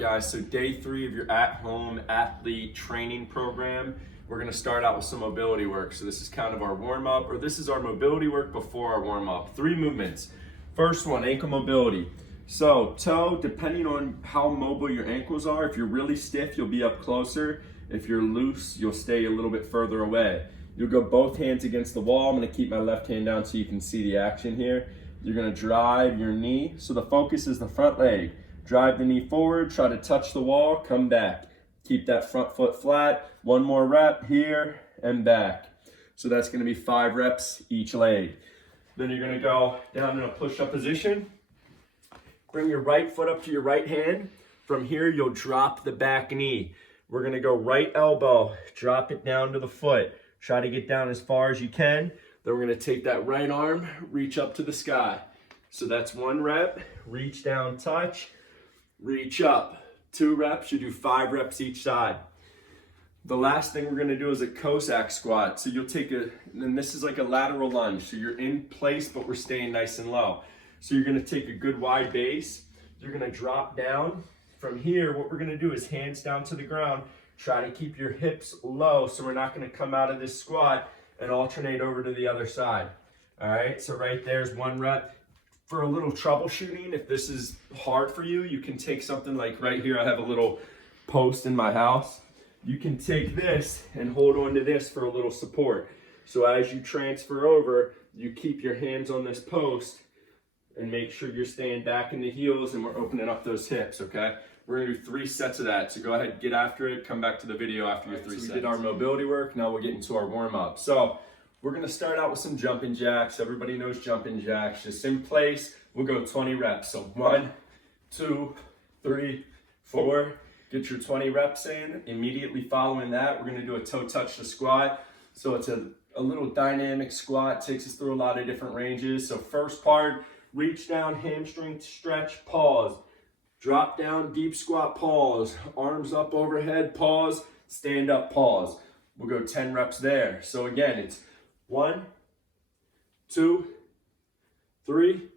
guys, so day 3 of your at-home athlete training program. We're gonna start out with some mobility work. So this is kind of our warm-up, or this is our mobility work before our warm-up. 3 movements. First one, ankle mobility. So toe, depending on how mobile your ankles are, if you're really stiff, you'll be up closer. If you're loose, you'll stay a little bit further away. You'll go both hands against the wall. I'm gonna keep my left hand down so you can see the action here. You're gonna drive your knee. So the focus is the front leg. Drive the knee forward, try to touch the wall, come back. Keep that front foot flat. One more rep here and back. So that's gonna be 5 reps each leg. Then you're gonna go down in a push-up position. Bring your right foot up to your right hand. From here, you'll drop the back knee. We're gonna go right elbow, drop it down to the foot. Try to get down as far as you can. Then we're gonna take that right arm, reach up to the sky. So that's 1 rep, reach down, touch, reach up. 2 reps, you do 5 reps each side. The last thing we're gonna do is a Cossack squat. So you'll take and this is like a lateral lunge. So you're in place, but we're staying nice and low. So you're gonna take a good wide base. You're gonna drop down. From here, what we're gonna do is hands down to the ground. Try to keep your hips low so we're not gonna come out of this squat and alternate over to the other side. All right, so right there's 1 rep. For a little troubleshooting, if this is hard for you, you can take something like right here. I have a little post in my house. You can take this and hold on to this for a little support. So as you transfer over, you keep your hands on this post and make sure you're staying back in the heels and we're opening up those hips, okay? We're gonna do 3 sets of that. So go ahead, get after it, come back to the video after your 3 sets. We did our mobility work, now we'll get into our warm up. So we're gonna start out with some jumping jacks. Everybody knows jumping jacks. Just in place, we'll go 20 reps. So 1, 2, 3, 4. Get your 20 reps in. Immediately following that, we're gonna do a toe touch to squat. So it's a little dynamic squat, takes us through a lot of different ranges. So first part, reach down, hamstring stretch, pause. Drop down, deep squat, pause. Arms up overhead, pause. Stand up, pause. We'll go 10 reps there. So again, it's 1, 2, 3,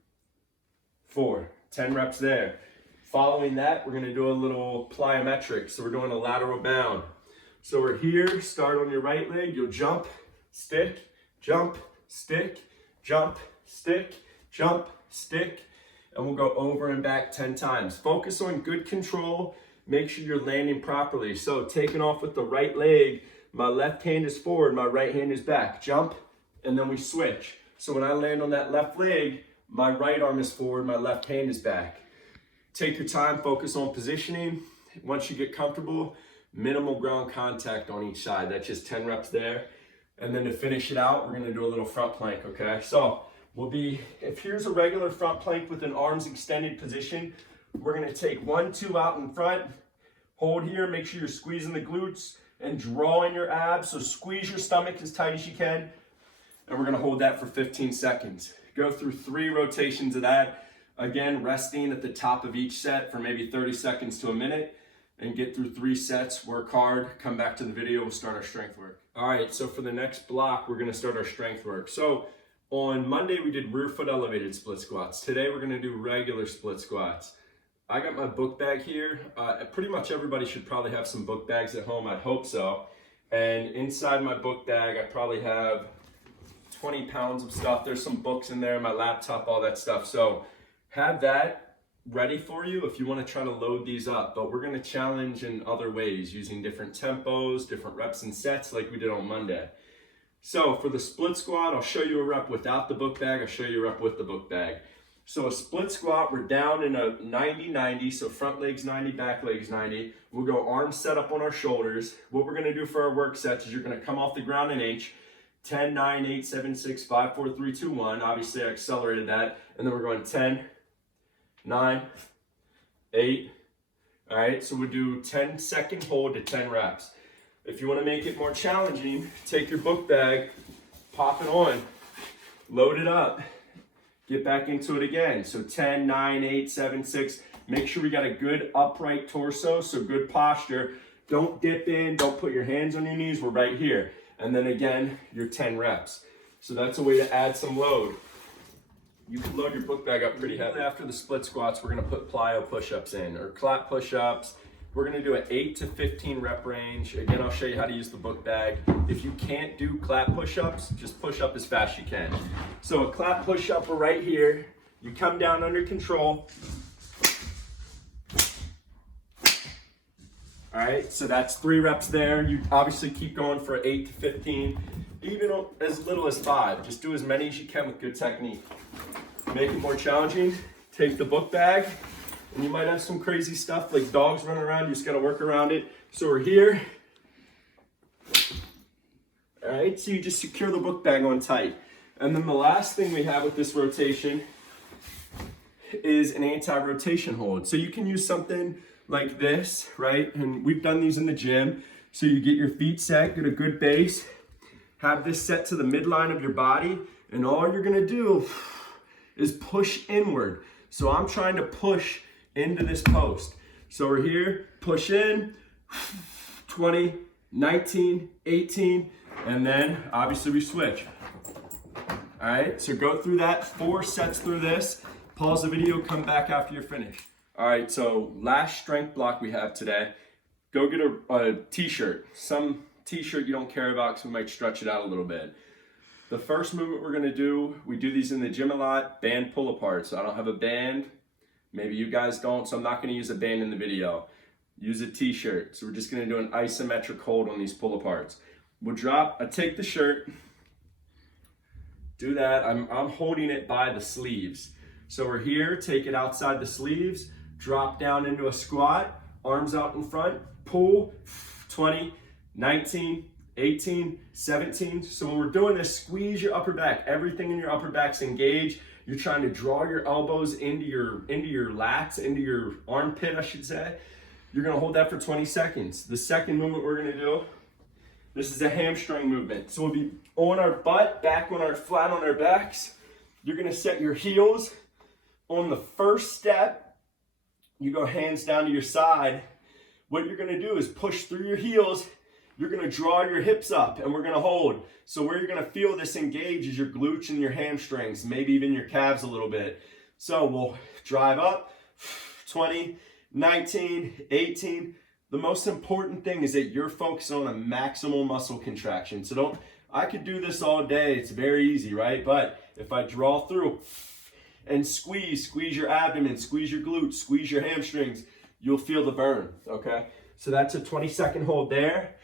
4. 10 reps there. Following that, we're gonna do a little plyometric. So we're doing a lateral bound. So we're here, start on your right leg. You'll jump, stick, jump, stick, jump, stick, jump, stick. And we'll go over and back 10 times. Focus on good control. Make sure you're landing properly. So taking off with the right leg, my left hand is forward, my right hand is back. Jump, and then we switch. So when I land on that left leg, my right arm is forward, my left hand is back. Take your time, focus on positioning. Once you get comfortable, minimal ground contact on each side. That's just 10 reps there. And then to finish it out, we're gonna do a little front plank, okay? So if here's a regular front plank with an arms extended position, we're gonna take 1, 2 out in front, hold here, make sure you're squeezing the glutes and drawing your abs. So squeeze your stomach as tight as you can. And we're gonna hold that for 15 seconds. Go through 3 rotations of that. Again, resting at the top of each set for maybe 30 seconds to a minute and get through 3 sets, work hard, come back to the video, we'll start our strength work. All right, so for the next block, we're gonna start our strength work. So on Monday, we did rear foot elevated split squats. Today, we're gonna do regular split squats. I got my book bag here. Pretty much everybody should probably have some book bags at home, I'd hope so. And inside my book bag, I probably have 20 pounds of stuff. There's some books in there, my laptop, all that stuff. So have that ready for you if you wanna try to load these up. But we're gonna challenge in other ways, using different tempos, different reps and sets like we did on Monday. So for the split squat, I'll show you a rep without the book bag. I'll show you a rep with the book bag. So a split squat, we're down in a 90-90, so front leg's 90, back leg's 90. We'll go arms set up on our shoulders. What we're gonna do for our work sets is you're gonna come off the ground in H, 10, 9, 8, 7, 6, 5, 4, 3, 2, 1. Obviously I accelerated that. And then we're going 10, 9, 8. All right, so we'll do 10-second hold to 10 reps. If you want to make it more challenging, take your book bag, pop it on, load it up, get back into it again. So 10, 9, 8, 7, 6. Make sure we got a good upright torso, so good posture. Don't dip in, don't put your hands on your knees, we're right here. And then again, your 10 reps. So that's a way to add some load. you can load your book bag up pretty heavy. After the split squats, we're gonna put plyo push-ups in, or clap push-ups. We're gonna do an 8 to 15 rep range. Again, I'll show you how to use the book bag. If you can't do clap push-ups, just push up as fast as you can. So a clap push-up right here, you come down under control. All right, so that's 3 reps there. You obviously keep going for 8 to 15, even as little as 5. Just do as many as you can with good technique. Make it more challenging. Take the book bag, and you might have some crazy stuff like dogs running around. You just gotta work around it. So we're here. All right, so you just secure the book bag on tight. And then the last thing we have with this rotation is an anti-rotation hold. So you can use something like this, right? And we've done these in the gym. So you get your feet set, get a good base, have this set to the midline of your body, and all you're gonna do is push inward. So I'm trying to push into this post. So we're here, push in, 20, 19, 18, and then obviously we switch. All right, so go through that, 4 sets through this. Pause the video, come back after you're finished. All right, so last strength block we have today. Go get a t-shirt. Some t-shirt you don't care about because we might stretch it out a little bit. The first movement we're gonna do, we do these in the gym a lot, band pull aparts. I don't have a band. Maybe you guys don't, so I'm not gonna use a band in the video. Use a t-shirt. So we're just gonna do an isometric hold on these pull aparts. We'll drop, I take the shirt, do that. I'm holding it by the sleeves. So we're here, take it outside the sleeves, drop down into a squat, arms out in front, pull, 20, 19, 18, 17. So when we're doing this, squeeze your upper back. Everything in your upper back's engaged. You're trying to draw your elbows into your lats, into your armpit, I should say. You're gonna hold that for 20 seconds. The second movement we're gonna do, this is a hamstring movement. So we'll be on our butt, back on our flat on our backs. You're gonna set your heels on the first step. You go hands down to your side. What you're gonna do is push through your heels. You're gonna draw your hips up and we're gonna hold. So where you're gonna feel this engage is your glutes and your hamstrings, maybe even your calves a little bit. So we'll drive up, 20, 19, 18. The most important thing is that you're focusing on a maximal muscle contraction. So I could do this all day, it's very easy, right? But if I draw through and squeeze your abdomen, squeeze your glutes, squeeze your hamstrings, you'll feel the burn, okay? So that's a 20-second hold there.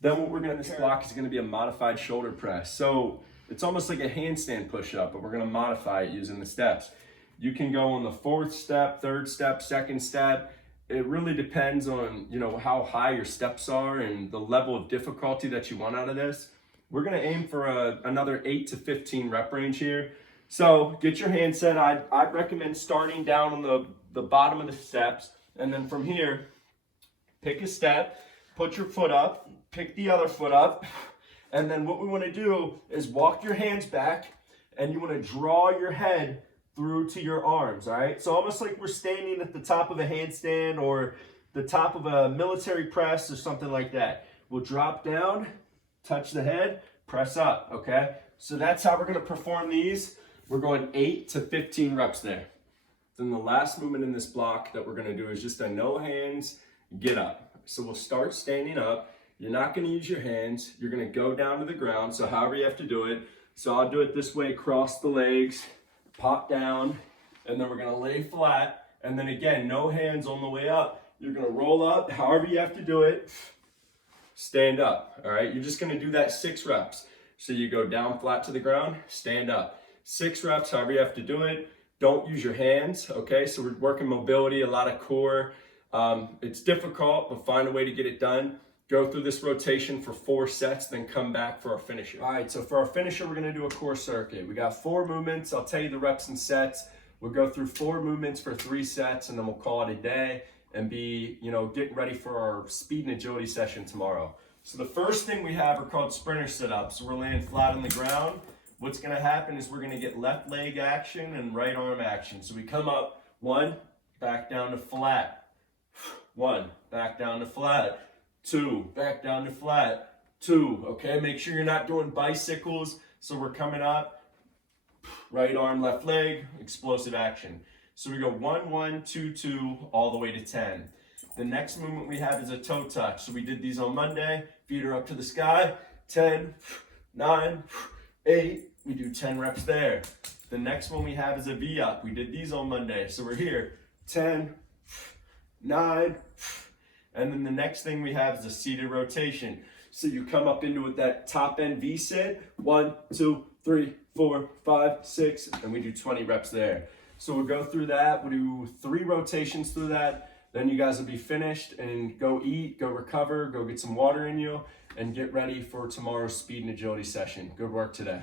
Then what we're gonna, this block is gonna be a modified shoulder press. So it's almost like a handstand push-up, but we're gonna modify it using the steps. You can go on the 4th step, 3rd step, 2nd step. It really depends on, how high your steps are and the level of difficulty that you want out of this. We're gonna aim for another 8 to 15 rep range here. So get your hand set. I'd recommend starting down on the bottom of the steps, and then from here, pick a step, put your foot up, pick the other foot up, and then what we want to do is walk your hands back, and you want to draw your head through to your arms, all right? So almost like we're standing at the top of a handstand or the top of a military press or something like that. We'll drop down, touch the head, press up, okay? So that's how we're gonna perform these. We're going 8 to 15 reps there. Then the last movement in this block that we're gonna do is just a no hands, get up. So we'll start standing up. You're not gonna use your hands. You're gonna go down to the ground, so however you have to do it. So I'll do it this way, cross the legs, pop down, and then we're gonna lay flat. And then again, no hands on the way up. You're gonna roll up, however you have to do it, stand up, all right? You're just gonna do that 6 reps. So you go down flat to the ground, stand up. 6 reps, however you have to do it. Don't use your hands, okay? So we're working mobility, a lot of core. It's difficult, but find a way to get it done. Go through this rotation for 4 sets, then come back for our finisher. All right, so for our finisher, we're gonna do a core circuit. We got 4 movements. I'll tell you the reps and sets. We'll go through 4 movements for 3 sets, and then we'll call it a day and be, getting ready for our speed and agility session tomorrow. So the first thing we have are called sprinter sit-ups. So we're laying flat on the ground. What's gonna happen is we're gonna get left leg action and right arm action. So we come up, 1, back down to flat. 1, back down to flat. 2, back down to flat. 2, okay? Make sure you're not doing bicycles. So we're coming up, right arm, left leg, explosive action. So we go 1, 1, 2, 2, all the way to 10. The next movement we have is a toe touch. So we did these on Monday, feet are up to the sky, 10, 9, 8, we do 10 reps there. The next one we have is a V-up. We did these on Monday. So we're here, 10, 9, and then the next thing we have is a seated rotation. So you come up into that top end V-sit, 1, 2, 3, 4, 5, 6, and we do 20 reps there. So we'll go through that, we'll do 3 rotations through that, then you guys will be finished and go eat, go recover, go get some water in you, and get ready for tomorrow's speed and agility session. Good work today.